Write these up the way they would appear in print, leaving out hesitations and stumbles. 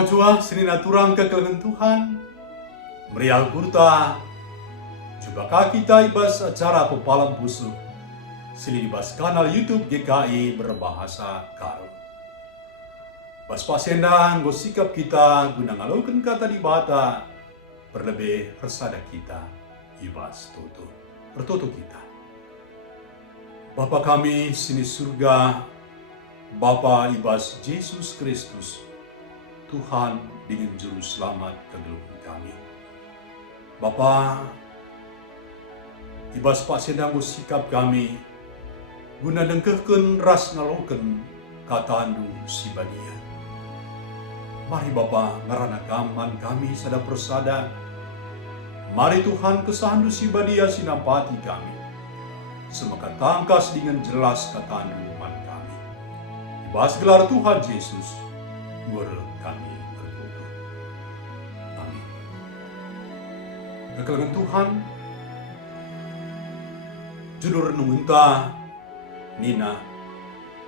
Jua-jua senina turang ke kelengan Tuhan, merial kurta, juga kita ibas acara pepalam busuk, sini ibas kanal YouTube GKI berbahasa Karo. Bas pasendang go sikap kita guna ngalaukan kata di bata, berlebih resada kita, ibas tutu, bertutu kita. Bapa kami sini surga, Bapa ibas Yesus Kristus, Tuhan dengan juru selamat kegeluhan kami. Bapa, ibas pak sedang sikap kami, guna dengkehken ras naloken katandu si badia. Mari Bapa ngarana kami sada persada. Mari Tuhan kesandu si badia sinampati kami. Semaka tangkas dengan jelas katandu man kami. Ibas gelar Tuhan Yesus, kami berdoa. Amin. Kekelengan Tuhan, judul renungan Nina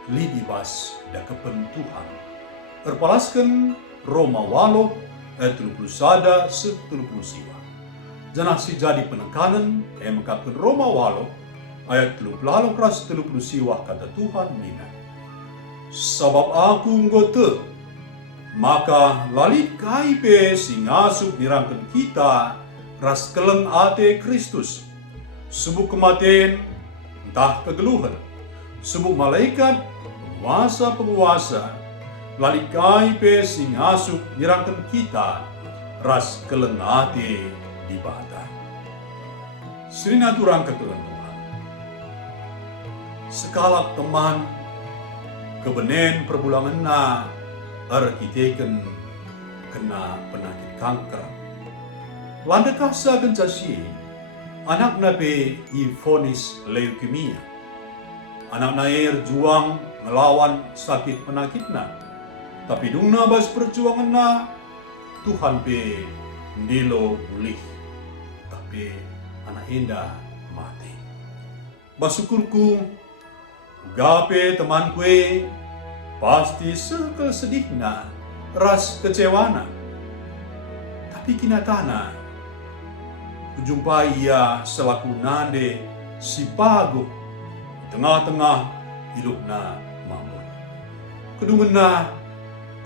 lidibas dakepen Tuhan. Erpalaskan Roma 8 ayat 31 se-30. Janah si jadi penekanan mengatakan Roma 8 ayat 30 keras 30 siwah kata Tuhan Nina. Sabab aku nggote maka lali kaipe si ngasup nirangkan kita ras keleng ate Kristus. Subuk kematian entah kegeluhan. Subuk malaikat penguasa lali kaipe si ngasup nirangkan kita ras keleng ate di bata. Serina turang kekelengan Tuhan. Sekalak teman kebenen perbulangan na arkiteken kena penyakit kanker. Landa kasa kencasi, anak nabe ifonis leukemia. Anak nair juang ngelawan sakit penyakitna. Tapi dung nabas perjuangan na, Tuhan pe ndilo pulih. Tapi anak indah mati. Basukurku, gape teman kue, pasti sekel sedihna, ras kecewana. Tapi kinatana, kujumpai ia selaku nade si paguh tengah-tengah hidupna mamon. Kedungena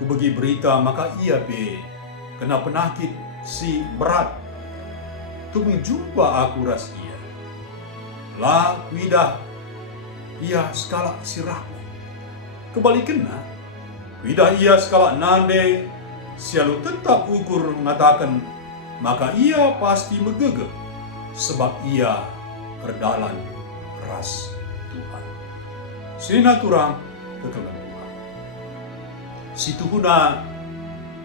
ku bagi berita maka ia be kena penyakit si berat. Tunggu jumpa aku ras ia. La widah ia skala sirahku. Kebalikannya, widah ia skala nande, sialu tetap ukur mengatakan, maka ia pasti megege, sebab ia kerdalan ras Tuhan. Sina turang kekelengan Tuhan. Situhuna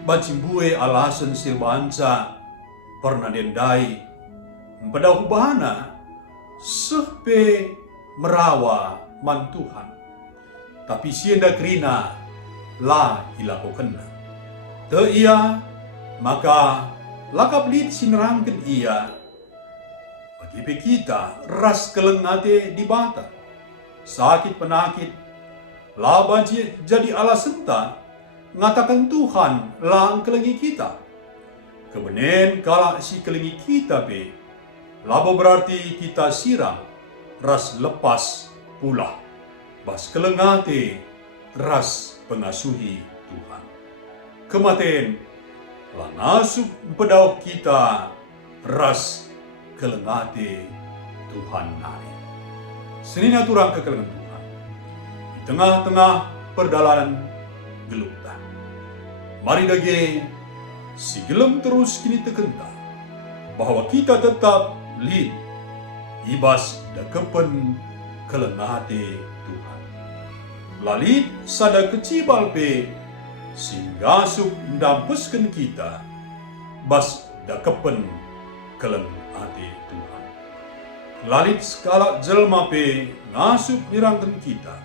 bacimbue alasan silbanca pernah dendai, pada hubahana sepe merawa man Tuhan. Tapi sienda krina la ilakokenna. Te ia maka lakap lid sinrangken ia bagi kita ras kelengate di bata. Sakit penakit laba jadi alasenta ngatakan Tuhan la kelengi kita. Kebenen kala si kelengi kita be laba berarti kita siram ras lepas pula. Bas kelengate ras pengasuhi Tuhan. Kematian la nasuk pedau kita ras kelengate Tuhan nari. Senina turang kekelengan Tuhan. Di tengah-tengah perdalanan gelukta. Mari dage si gelem terus kini tekenta bahwa kita tetap lid ibas dakepen kelengate Tuhan. Lalit sada kecibal pe sehingga sub ndampesken kita bas dakepen keleng ate Tuhan. Lalit skala jelma pe ngasup nirangken kita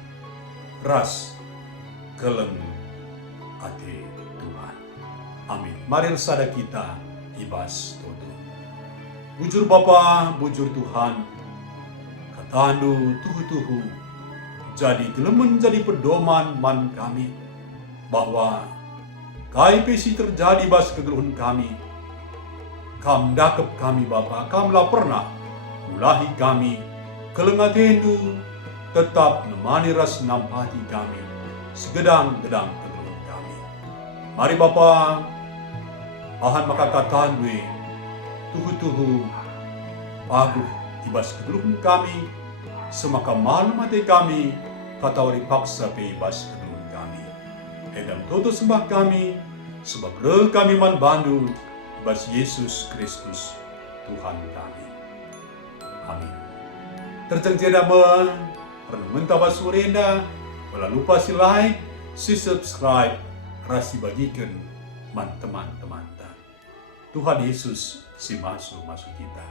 ras keleng ate Tuhan. Amin. Mari sada kita ibas tutu. Bujur Bapa, bujur Tuhan, katandu tuhu-tuhu jadi gelemen jadi pedoman man kami bahwa kai pesi terjadi bas kegeluhan kami. Kam dakep kami Bapa, kamlah pernah mulahi kami, kelengatendu tetap nemani ras nampati kami, segedang-gedang kegeluhan kami. Mari Bapa, ahan makakatan we, tuhu-tuhu, aguh ibas kegeluhan kami, semaka malu mati kami, katawari paksa pe ibas kegeluhan kami. Edam toto sembah kami, sebab rel kami man bandu, ibas Yesus Kristus, Tuhan kami. Amin. Terjang tiada renungan tabas surenda, wala lupa si like, si subscribe, rasi bagikan man teman-teman. Tuhan Yesus si masuk kita.